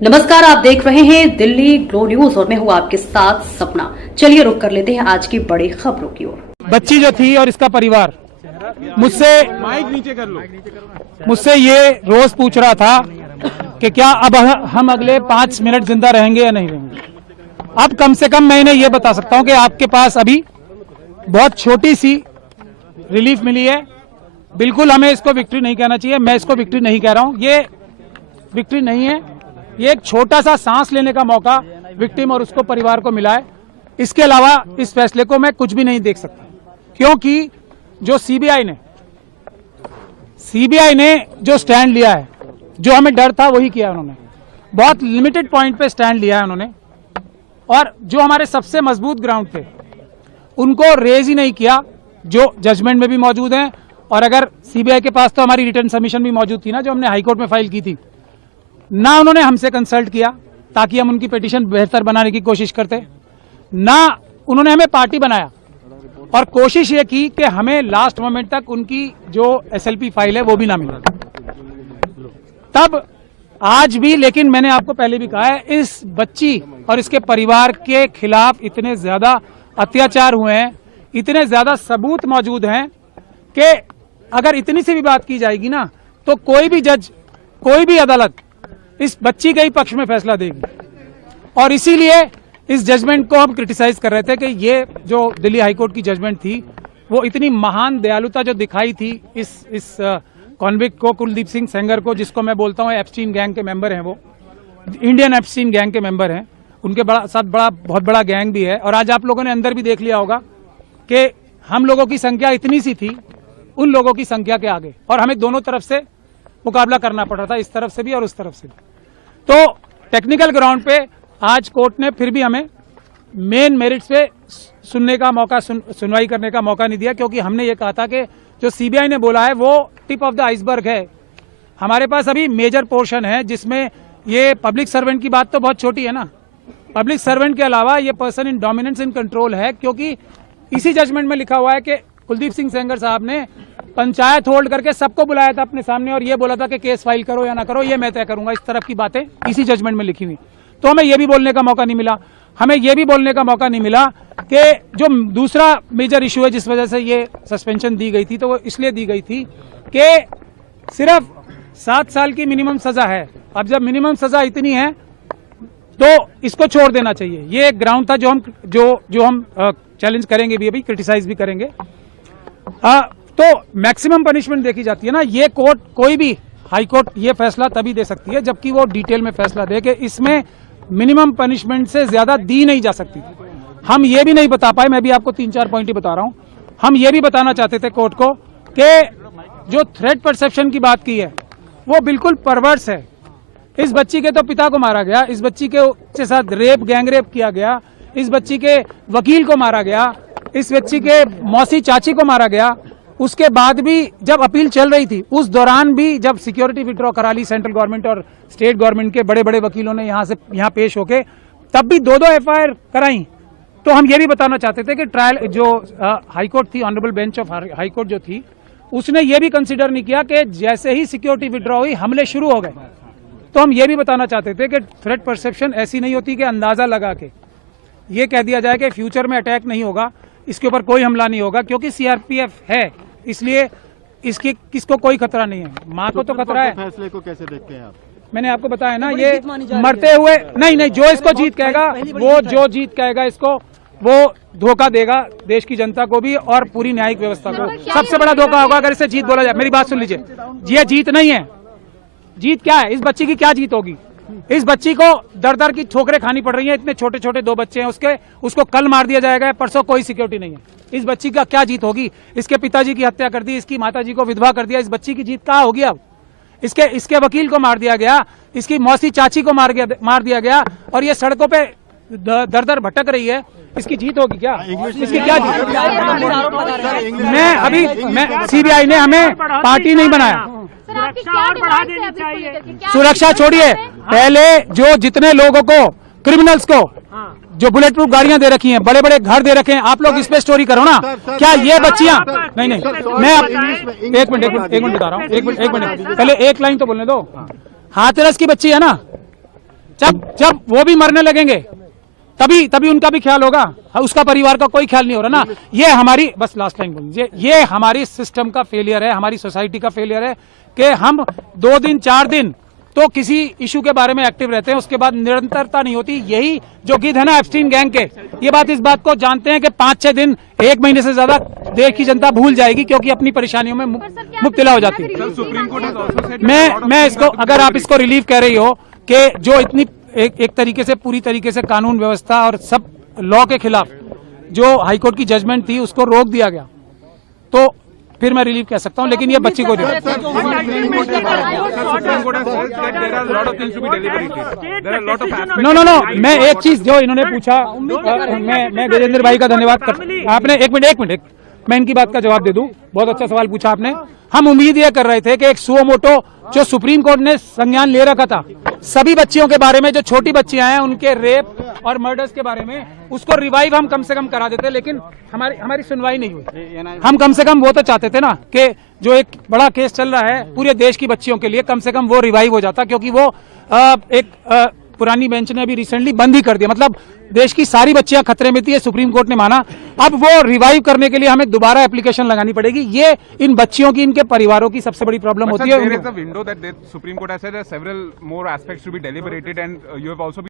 नमस्कार, आप देख रहे हैं दिल्ली ग्लो न्यूज और मैं हूं आपके साथ सपना। चलिए रुक कर लेते हैं आज की बड़ी खबरों की ओर। बच्ची जो थी और इसका परिवार मुझसे ये रोज पूछ रहा था कि क्या अब हम अगले 5 मिनट जिंदा रहेंगे या नहीं रहेंगे। अब कम से कम मैं इन्हें ये बता सकता हूं कि आपके पास अभी बहुत छोटी सी रिलीफ मिली है। बिल्कुल हमें इसको विक्ट्री नहीं कहना चाहिए, मैं इसको विक्ट्री नहीं कह रहा हूं, ये विक्ट्री नहीं है। ये एक छोटा सा सांस लेने का मौका विक्टिम और उसको परिवार को मिला है। इसके अलावा इस फैसले को मैं कुछ भी नहीं देख सकता, क्योंकि जो सीबीआई ने जो स्टैंड लिया है, जो हमें डर था वही किया उन्होंने। बहुत लिमिटेड पॉइंट पे स्टैंड लिया है उन्होंने, और जो हमारे सबसे मजबूत ग्राउंड थे उनको रेज ही नहीं किया, जो जजमेंट में भी मौजूद हैं। और अगर सीबीआई के पास तो हमारी रिटर्न सबमिशन भी मौजूद थी ना, जो हमने हाईकोर्ट में फाइल की थी, ना उन्होंने हमसे कंसल्ट किया ताकि हम उनकी पिटीशन बेहतर बनाने की कोशिश करते, ना उन्होंने हमें पार्टी बनाया और कोशिश ये की कि हमें लास्ट मोमेंट तक उनकी जो एसएलपी फाइल है वो भी ना मिले। तब आज भी, लेकिन मैंने आपको पहले भी कहा है, इस बच्ची और इसके परिवार के खिलाफ इतने ज्यादा अत्याचार हुए हैं, इतने ज्यादा सबूत मौजूद हैं कि अगर इतनी सी भी बात की जाएगी ना, तो कोई भी जज, कोई भी अदालत इस बच्ची के ही पक्ष में फैसला देगी। और इसीलिए इस जजमेंट को हम क्रिटिसाइज कर रहे थे कि ये जो दिल्ली हाईकोर्ट की जजमेंट थी, वो इतनी महान दयालुता जो दिखाई थी इस कॉन्विक्ट को, कुलदीप सिंह सेंगर को, जिसको मैं बोलता हूँ एप्स्टीन गैंग के मेंबर हैं, वो इंडियन एप्स्टीन गैंग के मेंबर हैं, उनके बहुत बड़ा गैंग भी है। और आज आप लोगों ने अंदर भी देख लिया होगा कि हम लोगों की संख्या इतनी सी थी उन लोगों की संख्या के आगे, और हमें दोनों तरफ से मुकाबला करना पड़ रहा था, इस तरफ से भी और उस तरफ से भी। तो टेक्निकल ग्राउंड पे आज कोर्ट ने फिर भी हमें मेन मेरिट्स पे सुनने का मौका, सुनवाई करने का मौका नहीं दिया, क्योंकि हमने ये कहा था कि जो सीबीआई ने बोला है वो टिप ऑफ द आइसबर्ग है। हमारे पास अभी मेजर पोर्शन है, जिसमें ये पब्लिक सर्वेंट की बात तो बहुत छोटी है ना। पब्लिक सर्वेंट के अलावा ये person in dominance in control है, क्योंकि इसी जजमेंट में लिखा हुआ है कि कुलदीप सिंह सेंगर साहब ने पंचायत होल्ड करके सबको बुलाया था अपने सामने और ये बोला था कि केस फाइल करो या ना करो, ये मैं तय करूंगा। इस तरफ की बातें इसी जजमेंट में लिखी हुई। तो हमें ये भी बोलने का मौका नहीं मिला। हमें ये भी बोलने का मौका नहीं मिला कि जो दूसरा मेजर इशू है जिस वजह से ये सस्पेंशन दी गई थी, तो वो इसलिए दी गई थी कि सिर्फ 7 साल की मिनिमम सजा है। अब जब मिनिमम सजा इतनी है तो इसको छोड़ देना चाहिए। ये एक ग्राउंड था जो हम चैलेंज करेंगे भी, अभी क्रिटिसाइज भी करेंगे। तो मैक्सिमम पनिशमेंट देखी जाती है ना, ये कोर्ट, कोई भी हाई कोर्ट ये फैसला तभी दे सकती है जबकि वो डिटेल में फैसला दे कि इसमें मिनिमम पनिशमेंट से ज्यादा दी नहीं जा सकती। हम ये भी नहीं बता पाए, मैं भी आपको 3-4 पॉइंट ही बता रहा हूं। हम ये भी बताना चाहते थे कोर्ट को कि जो थ्रेट परसेप्शन की बात की है वो बिल्कुल परवर्स है। इस बच्ची के तो पिता को मारा गया, इस बच्ची के साथ रेप, गैंग रेप किया गया, इस बच्ची के वकील को मारा गया, इस बच्ची के मौसी चाची को मारा गया। उसके बाद भी जब अपील चल रही थी, उस दौरान भी जब सिक्योरिटी विड्रॉ करा ली सेंट्रल गवर्नमेंट और स्टेट गवर्नमेंट के बड़े बड़े वकीलों ने यहाँ पेश होके, तब भी 2-2 एफआईआर कराई। तो हम ये भी बताना चाहते थे कि ट्रायल जो हाईकोर्ट थी, ऑनरेबल बेंच ऑफ हाईकोर्ट जो थी, उसने ये भी कंसिडर नहीं किया कि जैसे ही सिक्योरिटी विड्रॉ हुई हमले शुरू हो गए। तो हम ये भी बताना चाहते थे कि थ्रेट परसेप्शन ऐसी नहीं होती कि अंदाजा लगा के ये कह दिया जाए कि फ्यूचर में अटैक नहीं होगा, इसके ऊपर कोई हमला नहीं होगा, क्योंकि सीआरपीएफ है, इसलिए किसको कोई खतरा नहीं है। माँ को तो खतरा है। फैसले को कैसे देखते हैं आप? मैंने आपको बताया ना, ये मरते हुए नहीं, जो इसको जीत कहेगा, वो जो जीत कहेगा इसको, वो धोखा देगा देश की जनता को भी और पूरी न्यायिक व्यवस्था को। सबसे बड़ा धोखा होगा अगर इसे जीत बोला जाए। मेरी बात सुन लीजिए, ये जीत नहीं है। जीत क्या है? इस बच्ची की क्या जीत होगी? इस बच्ची को दर की ठोकरें खानी पड़ रही हैं, इतने छोटे छोटे 2 बच्चे हैं उसको कल मार दिया जाएगा, परसों कोई सिक्योरिटी नहीं है। इस बच्ची का क्या जीत होगी? इसके पिताजी की हत्या कर दी, इसकी माताजी को विधवा कर दिया, इस बच्ची की जीत कहाँ होगी? अब इसके वकील को मार दिया गया, इसकी मौसी चाची को मार दिया गया, और ये सड़कों पे दर भटक रही है। इसकी जीत होगी क्या? इसकी क्या जीत? मैं सीबीआई ने हमें पार्टी नहीं बनाया। सुरक्षा छोड़िए, पहले जो जितने लोगों को, क्रिमिनल्स को जो बुलेट प्रूफ गाड़ियां दे रखी हैं, बड़े बड़े घर दे रखे हैं, आप लोग इस पे स्टोरी करो ना। क्या ये बच्चियां, नहीं मैं एक मिनट बता रहा हूँ, एक मिनट पहले एक लाइन तो बोलने दो। हाथरस की बच्ची है ना, जब वो भी मरने लगेंगे तभी उनका भी ख्याल होगा, उसका परिवार का कोई ख्याल नहीं हो रहा ना। ये हमारी, बस लास्ट लाइन बोलिए, ये हमारी सिस्टम का फेलियर है, हमारी सोसाइटी का फेलियर है कि हम 2 दिन 4 दिन तो किसी इशू के बारे में एक्टिव रहते हैं, उसके बाद निरंतरता नहीं होती। यही जो गिद्ध है ना एप्स्टीन गैंग के, ये बात इस बात को जानते हैं कि 5-6 दिन 1 महीने से ज्यादा देश की जनता भूल जाएगी, क्योंकि अपनी परेशानियों में मुब्तला हो जाती है। मैं इसको, अगर आप इसको रिलीव कह रही हो कि जो इतनी एक तरीके से, पूरी तरीके से कानून व्यवस्था और सब लॉ के खिलाफ जो हाईकोर्ट की जजमेंट थी उसको रोक दिया गया, तो फिर मैं रिलीव कह सकता हूं, लेकिन ये बच्ची को नो, मैं एक चीज जो इन्होंने पूछा, मैं गजेंद्र भाई का धन्यवाद कर, आपने एक मिनट मैं इनकी बात का जवाब दे दूं। बहुत अच्छा सवाल पूछा आपने। हम उम्मीद ये कर रहे थे कि एक सुओ मोटो जो सुप्रीम कोर्ट ने संज्ञान ले रखा था सभी बच्चियों के बारे में, जो छोटी बच्चियां हैं उनके रेप और मर्डर्स के बारे में, उसको रिवाइव हम कम से कम करा देते, लेकिन हमारी सुनवाई नहीं हुई। हम कम से कम वो तो चाहते थे ना कि जो एक बड़ा केस चल रहा है पूरे देश की बच्चियों के लिए, कम से कम वो रिवाइव हो जाता, क्योंकि वो एक पुरानी बेंच ने अभी रिसेंटली बंद ही कर दिया। मतलब देश की सारी बच्चियां खतरे में थी, ये सुप्रीम कोर्ट ने माना। अब वो रिवाइव करने के लिए हमें दोबारा एप्लीकेशन लगानी पड़ेगी। ये इन बच्चियों की, इनके परिवारों की सबसे बड़ी प्रॉब्लम होती है। There is a window that the Supreme Court has said that several more aspects to be deliberated, and you have also